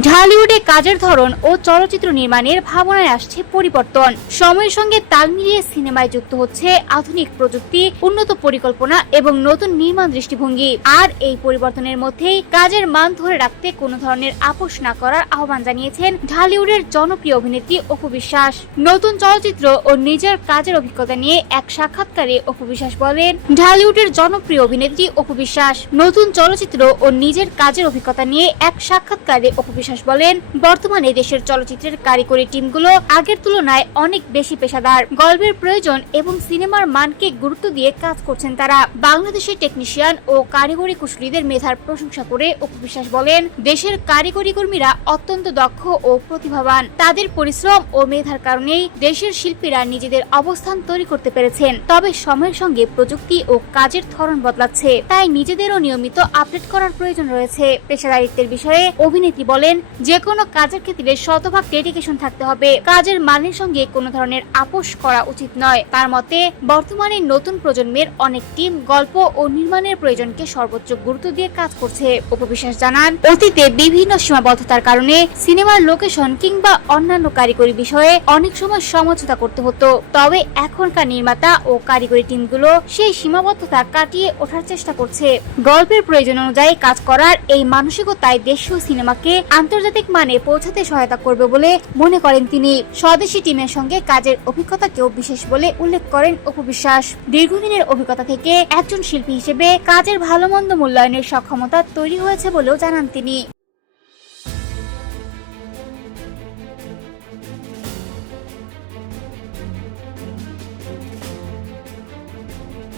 ঢালিউডে কাজের ধরন ও চলচ্চিত্র নির্মাণের ভাবনায় আসছে পরিবর্তন। সময়ের সঙ্গে তাল মিলিয়ে সিনেমায় যুক্ত হচ্ছে আধুনিক প্রযুক্তি, উন্নত পরিকল্পনা এবং নতুন নির্মাণ দৃষ্টিভঙ্গি। আর এই পরিবর্তনের মধ্যেই কাজের মান ধরে রাখতে কোনো ধরনের আপোষ না করার আহ্বান জানিয়েছেন ঢালিউডের জনপ্রিয় অভিনেত্রী অপু বিশ্বাস। নতুন চলচ্চিত্র ও নিজের কাজের অভিজ্ঞতা নিয়ে এক সাক্ষাৎকারে অপু বিশ্বাস বলেন, ঢালিউডের জনপ্রিয় অভিনেত্রী অপু বিশ্বাস নতুন চলচ্চিত্র ও নিজের কাজের অভিজ্ঞতা নিয়ে এক সাক্ষাৎকারে অপু বিশ্বাস বলেন, বর্তমানে দেশের চলচ্চিত্রের কারিগরি টিমগুলো আগের তুলনায় অনেক বেশি পেশাদার, গল্পের প্রয়োজন এবং সিনেমার মানকে গুরুত্ব দিয়ে কাজ করছেন তারা। বাংলাদেশের টেকনিশিয়ান ও কারিগরি কুশলীদের মেধার প্রশংসা করে অপু বিশ্বাস বলেন, দেশের কারিগরি কর্মীরা অত্যন্ত দক্ষ ও প্রতিভাবান। তাদের পরিশ্রম ও মেধার কারণেই দেশের শিল্পীরা নিজেদের অবস্থান তৈরি করতে পেরেছেন। তবে সময়ের সঙ্গে প্রযুক্তি ও কাজের ধরন বদলাচ্ছে, তাই নিজেদেরও নিয়মিত আপডেট করার প্রয়োজন রয়েছে। পেশাদারিত্বের বিষয়ে অভিনেত্রী বলেন, যে কোনো কাজের ক্ষেত্রে শতভাগ ডেডিকেশন থাকতে হবে। কাজের মানের সঙ্গে কোনো ধরনের আপোষ করা উচিত নয়। তার মতে, বর্তমানে নতুন প্রজন্মের অনেক টিম গল্প ও নির্মাণের প্রয়োজনকে সর্বোচ্চ গুরুত্ব দিয়ে কাজ করছে। অপু বিশ্বাস জানান, অতীতে বিভিন্ন সীমাবদ্ধতার কারণে সিনেমার লোকেশন কিংবা অন্যান্য কারিগরি বিষয়ে অনেক সময় সমঝোতা করতে হতো। তবে এখনকার নির্মাতা ও কারিগরি টিমগুলো সেই সীমাবদ্ধতা কাটিয়ে ওঠার চেষ্টা করছে। গল্পের প্রয়োজন অনুযায়ী কাজ করার এই মানসিকতায় দেশীয় সিনেমাকে আন্তর্জাতিক মানে পৌঁছাতে সহায়তা করবে বলে মনে করেন তিনি। স্বদেশী টিমের সঙ্গে কাজের অভিজ্ঞতাকেও বিশেষ বলে উল্লেখ করেন অপু বিশ্বাস। দীর্ঘদিনের অভিজ্ঞতা থেকে একজন শিল্পী হিসেবে কাজের ভালো মন্দ মূল্যায়নের সক্ষমতা তৈরি হয়েছে বলেও জানান তিনি।